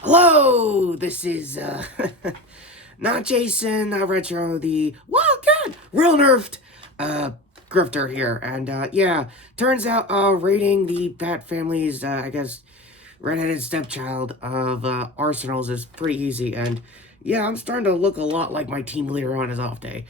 Hello, this is, not Jason, not Retro, the wildcat, real nerfed, Grifter here, and, yeah, turns out, raiding the Bat family's, I guess, redheaded stepchild of, Arsenals is pretty easy, and, yeah, I'm starting to look a lot like my team leader on his off day.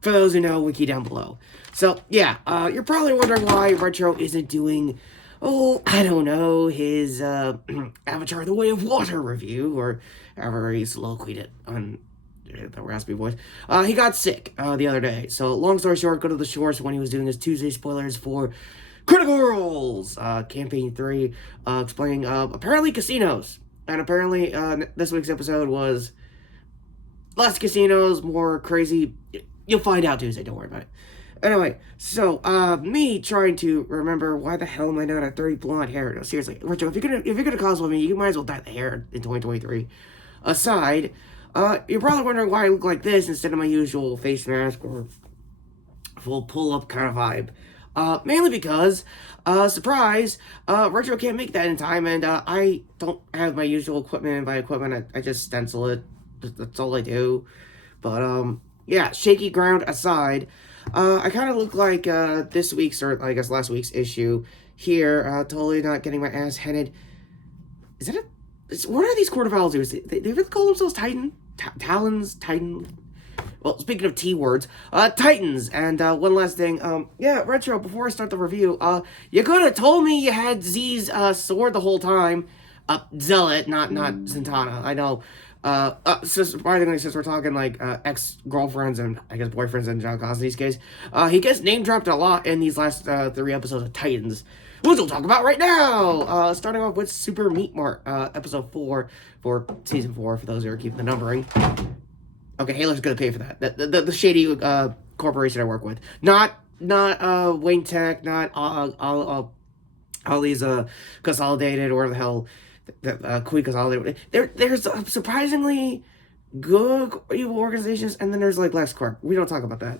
For those who know, wiki down below. So, yeah, you're probably wondering why Retro isn't doing I don't know, his Avatar The Way of Water review, or however he soliloquied it on the raspy voice. He got sick the other day. So, long story short, go to the shorts when he was doing his Tuesday spoilers for Critical Roles, Campaign 3, explaining apparently casinos. And apparently this week's episode was less casinos, more crazy. You'll find out Tuesday, don't worry about it. Anyway, so, me trying to remember why the hell am I not at 30 blonde hair? No, seriously, Richard, if you're gonna cosplay me, you might as well dye the hair in 2023. Aside, you're probably wondering why I look like this instead of my usual face mask or full pull-up kind of vibe. Mainly because, surprise, Retro can't make that in time, and, I don't have my usual equipment, and by equipment, I just stencil it. That's all I do. But, yeah, shaky ground aside, I kind of look like this week's, or I guess last week's issue here. Totally not getting my ass handed. Is that what are these quartervowels do? They really call themselves Titan? Talons? Titan? Well, speaking of T words, Titans. And one last thing, yeah, Retro, before I start the review, you could have told me you had Z's sword the whole time. Zealot, not Zintana. I know. Surprisingly, since we're talking like ex-girlfriends and I guess boyfriends in John Cosney's case, he gets name dropped a lot in these last 3 episodes of Titans, which we'll talk about right now. Starting off with Super Meat Mart, episode 4 for season 4. For those who are keeping the numbering. Okay, Halo's gonna pay for that. The shady corporation I work with, not Wayne Tech, not all these consolidated or the hell. Queen Consolidated. There's surprisingly good evil organizations, and then there's like LexCorp. We don't talk about that.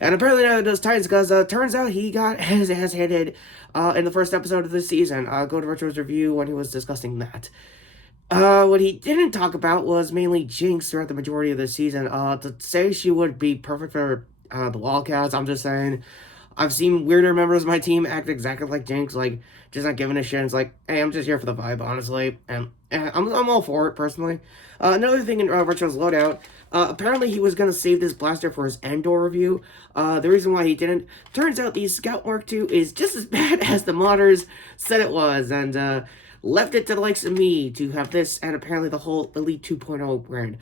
And apparently now it does Titans, because turns out he got his ass handed in the first episode of this season. Go to Retro's review when he was discussing that. What he didn't talk about was mainly Jinx throughout the majority of the season. To say she would be perfect for the Wildcats, I'm just saying. I've seen weirder members of my team act exactly like Jinx, like, just not giving a shit. It's like, hey, I'm just here for the vibe, honestly. And I'm all for it, personally. Another thing in Retro's loadout, apparently he was going to save this blaster for his Endor review. The reason why he didn't, turns out the Scout Mark II is just as bad as the modders said it was, and left it to the likes of me to have this, and apparently the whole Elite 2.0 brand.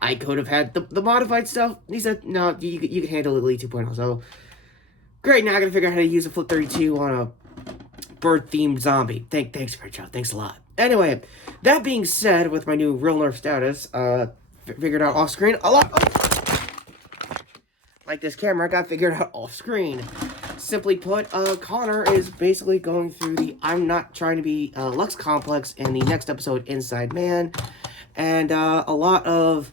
I could have had the modified stuff. He said, no, you can handle Elite 2.0, so... Great, now I gotta figure out how to use a Flip 32 on a bird-themed zombie. Thanks, Retro. Thanks a lot. Anyway, that being said, with my new real nerf status, figured out off-screen a lot. Like this camera, I got figured out off-screen. Simply put, Connor is basically going through the I'm not trying to be Lux Complex in the next episode, Inside Man. And a lot of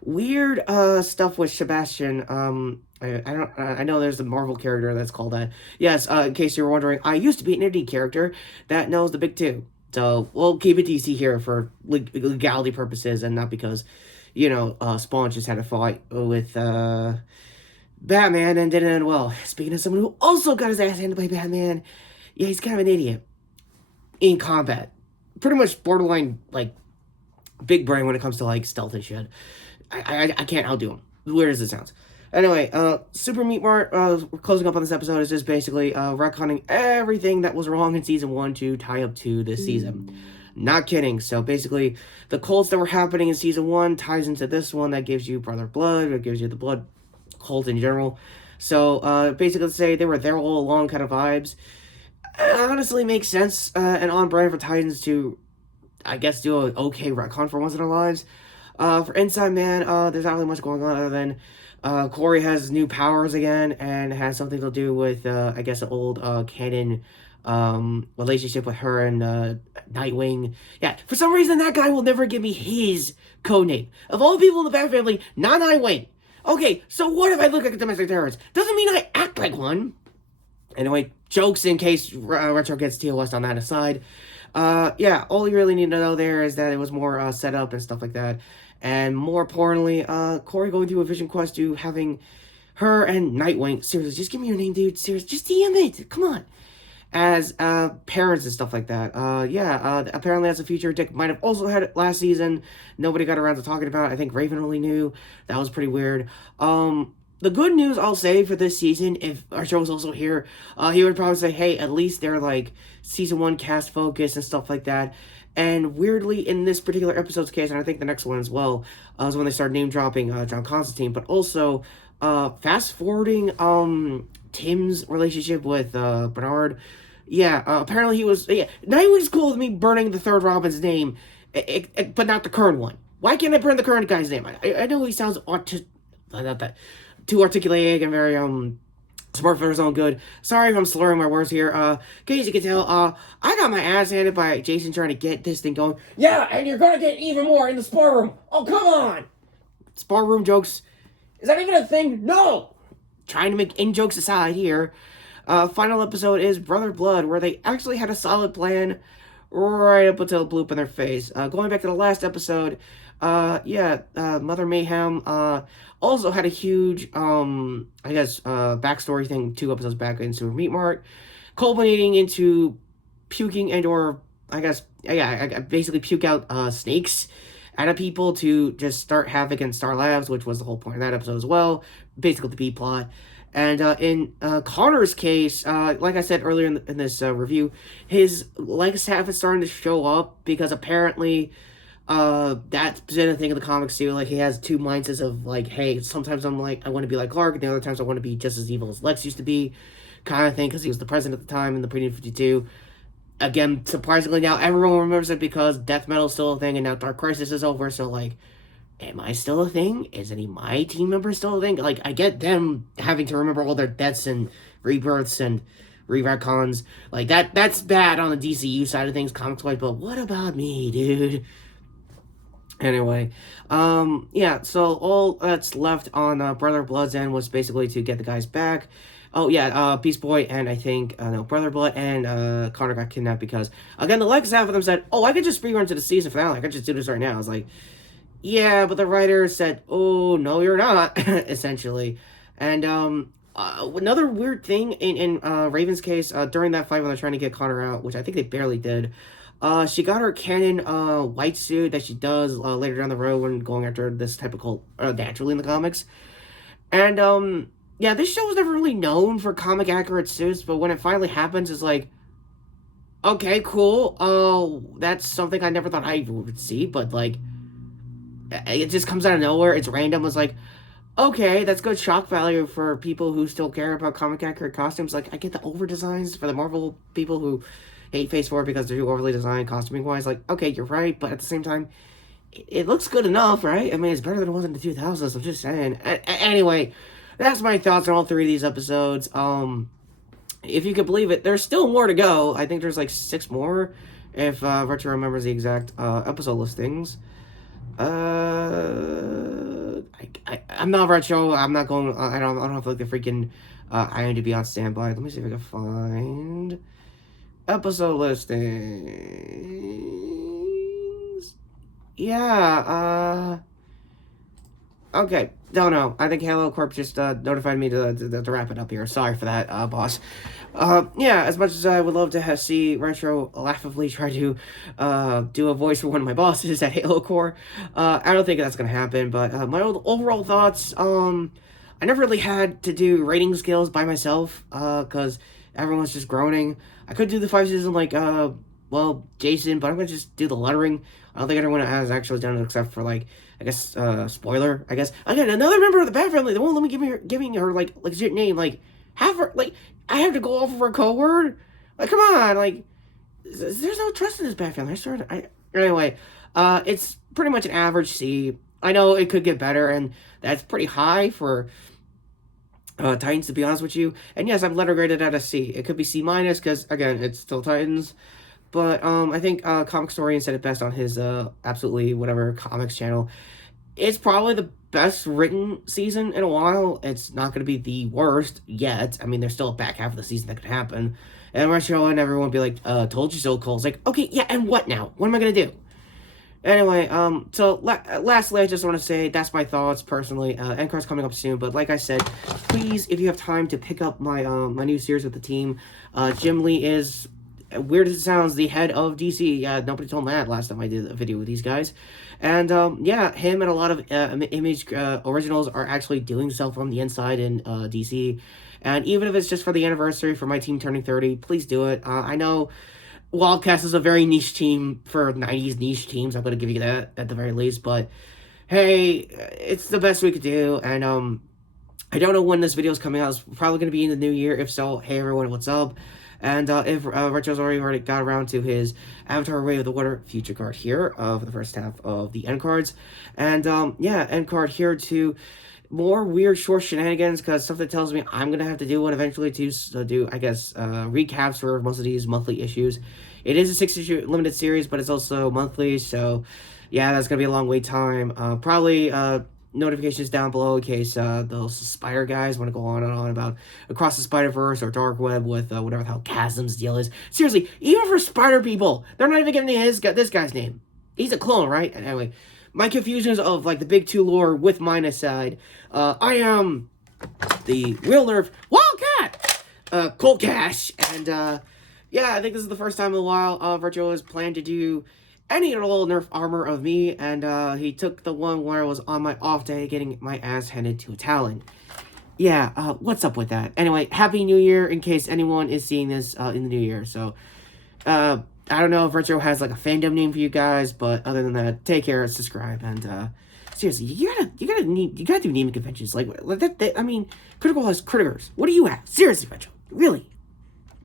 weird stuff with Sebastian. I know there's a Marvel character that's called that. Yes, in case you were wondering, I used to be an indie character that knows the big two. So, we'll keep it DC here for legality purposes and not because, you know, Spawn just had a fight with, Batman and didn't end well. Speaking of someone who also got his ass handed by Batman, yeah, he's kind of an idiot. In combat. Pretty much borderline, like, big brain when it comes to, like, stealth and shit. I can't outdo him. Weird as it sounds. Anyway, Super Meat Mart, closing up on this episode, is just basically retconning everything that was wrong in Season 1 to tie up to this season. Not kidding. So basically, the cults that were happening in Season 1 ties into this one that gives you Brother Blood, or gives you the Blood cult in general. So, basically, say they were there all along kind of vibes. It honestly makes sense, and on brand for Titans to, I guess, do an okay retcon for once in their lives. For Inside Man, there's not really much going on other than Corey has new powers again, and has something to do with, I guess, an old canon relationship with her and Nightwing. Yeah, for some reason, that guy will never give me his codename. Of all the people in the Bat family, not Nightwing. Okay, so what if I look like a domestic terrorist? Doesn't mean I act like one. Anyway, jokes in case Retro gets TOS on that aside. Yeah, all you really need to know there is that it was more set up and stuff like that. And more importantly, Corey going through a vision quest to having her and Nightwing, seriously, just give me your name, dude. Seriously, just DM it. Come on. As parents and stuff like that. Apparently as a future, Dick might have also had it last season. Nobody got around to talking about it. I think Raven only knew. That was pretty weird. The good news I'll say for this season, if our show was also here, he would probably say, hey, at least they're like season 1 cast focus and stuff like that. And weirdly, in this particular episode's case, and I think the next one as well, is when they start name dropping John Constantine, but also fast forwarding Tim's relationship with Bernard. Yeah, apparently he was. Yeah, Nightwing's cool with me burning the third Robin's name, but not the current one. Why can't I burn the current guy's name? I know he sounds not that too articulated and very smart for his own good. Sorry if I'm slurring my words here. As you can tell, I got my ass handed by Jason trying to get this thing going. Yeah, and you're gonna get even more in the spar room. Oh, come on! Spar room jokes. Is that even a thing? No! Trying to make in-jokes aside here. Final episode is Brother Blood, where they actually had a solid plan right up until a bloop in their face. Going back to the last episode, Mother Mayhem, also had a huge, backstory thing 2 episodes back in Super Meat Mart, culminating into puking basically puke out, snakes out of people to just start havoc in Star Labs, which was the whole point of that episode as well, basically the B-plot. And in Connor's case, like I said earlier in this review, his legs have starting to show up because apparently that's been a thing in the comics too. Like, he has 2 mindsets of like, hey, sometimes I'm like, I want to be like Clark, and the other times I want to be just as evil as Lex used to be, kind of thing, because he was the president at the time in the Pre-New 52. Again, surprisingly now, everyone remembers it because Death Metal's still a thing, and now Dark Crisis is over, so like, am I still a thing? Is any of my team members still a thing? Like, I get them having to remember all their deaths and rebirths and retcons. Like, that's bad on the DCU side of things, comics-wise, but what about me, dude? Anyway, so all that's left on Brother Blood's end was basically to get the guys back. Oh, yeah, Beast Boy and I think, Brother Blood and Connor got kidnapped because, again, the legs half of them said, oh, I could just rerun to the season finale. I could just do this right now. I was like, yeah, but the writer said, oh, no, you're not, essentially. And another weird thing in Raven's case, during that fight when they're trying to get Connor out, which I think they barely did, she got her canon white suit that she does later down the road when going after this type of cult naturally in the comics. And, this show was never really known for comic accurate suits, but when it finally happens, it's like, okay, cool. Oh, that's something I never thought I would see, but, like, it just comes out of nowhere. It's random. It's like, okay, that's good shock value for people who still care about comic accurate costumes. Like, I get the over designs for the Marvel people who hate Phase 4 because they're too overly designed costuming wise. Like, okay, you're right, but at the same time, it looks good enough, right? I mean, it's better than it was in the 2000s. I'm just saying. Anyway, that's my thoughts on all 3 of these episodes. If you could believe it, there's still more to go. I think there's like 6 more, if Retro remembers the exact episode listings. I'm not Retro. I'm not going. I don't have like the freaking IMDb on standby. Let me see if I can find episode listings. Yeah. Okay. Don't know. I think Halo Corp just notified me to wrap it up here. Sorry for that, boss. As much as I would love to see Retro laughably try to do a voice for one of my bosses at Halo Corp, I don't think that's going to happen, but my overall thoughts, I never really had to do rating skills by myself, because everyone's just groaning. I could do the 5 season like, Jason, but I'm going to just do the lettering. I don't think anyone has actually done it except for, like, I guess, spoiler, I guess. Again, another member of the Bat Family, they won't let me giving her, like, legit name, like, have her, like, I have to go off of her code word? Like, come on, like, there's no trust in this Bat Family, I swear to, anyway, it's pretty much an average C. I know it could get better, and that's pretty high for Titans, to be honest with you. And yes, I'm letter graded at a C. It could be C-, because, again, it's still Titans. But I think Comic Historian said it best on his absolutely whatever comics channel. It's probably the best written season in a while. It's not going to be the worst yet. I mean, there's still a back half of the season that could happen. And Retro and everyone would be like, told you so, Cole. It's like, okay, yeah, and what now? What am I gonna do? Anyway, so lastly, I just want to say that's my thoughts personally. End card's coming up soon, but like I said, please, if you have time to pick up my my new series with the team, Jim Lee is, weird as it sounds, the head of DC. Yeah, nobody told me that last time I did a video with these guys, and yeah, him and a lot of Image originals are actually doing stuff from the inside in DC, and even if it's just for the anniversary for my team turning 30, please do it. I know WildCats is a very niche team for 90s niche teams. I'm going to give you that at the very least. But, hey, it's the best we could do. And, I don't know when this video is coming out. It's probably going to be in the new year. If so, hey, everyone, what's up? And, if Retro's already got around to his Avatar Way of the Water future card here for the first half of the end cards. And, yeah, end card here to more weird short shenanigans, because something tells me I'm gonna have to do one eventually to do, I guess, recaps for most of these monthly issues. It is a 6-issue limited series, but it's also monthly, so yeah, that's gonna be a long wait time. Probably notifications down below in case those Spider guys want to go on and on about Across the Spider-Verse or Dark Web with whatever the hell Chasm's deal is. Seriously, even for Spider people, they're not even giving me this guy's name. He's a clone, right? Anyway, my confusions of, like, the big two lore with mine aside, I am the real nerf WildC.A.T, Cold Cash, and, yeah, I think this is the first time in a while, Retro has planned to do any at all nerf armor of me, and, he took the one where I was on my off day getting my ass handed to a Talon. Yeah, what's up with that? Anyway, Happy New Year in case anyone is seeing this, in the new year, so, I don't know if Retro has, like, a fandom name for you guys, but other than that, take care, subscribe, and, seriously, you gotta do naming conventions, like, I mean, Critical has Critters. What do you have? Seriously, Retro, really?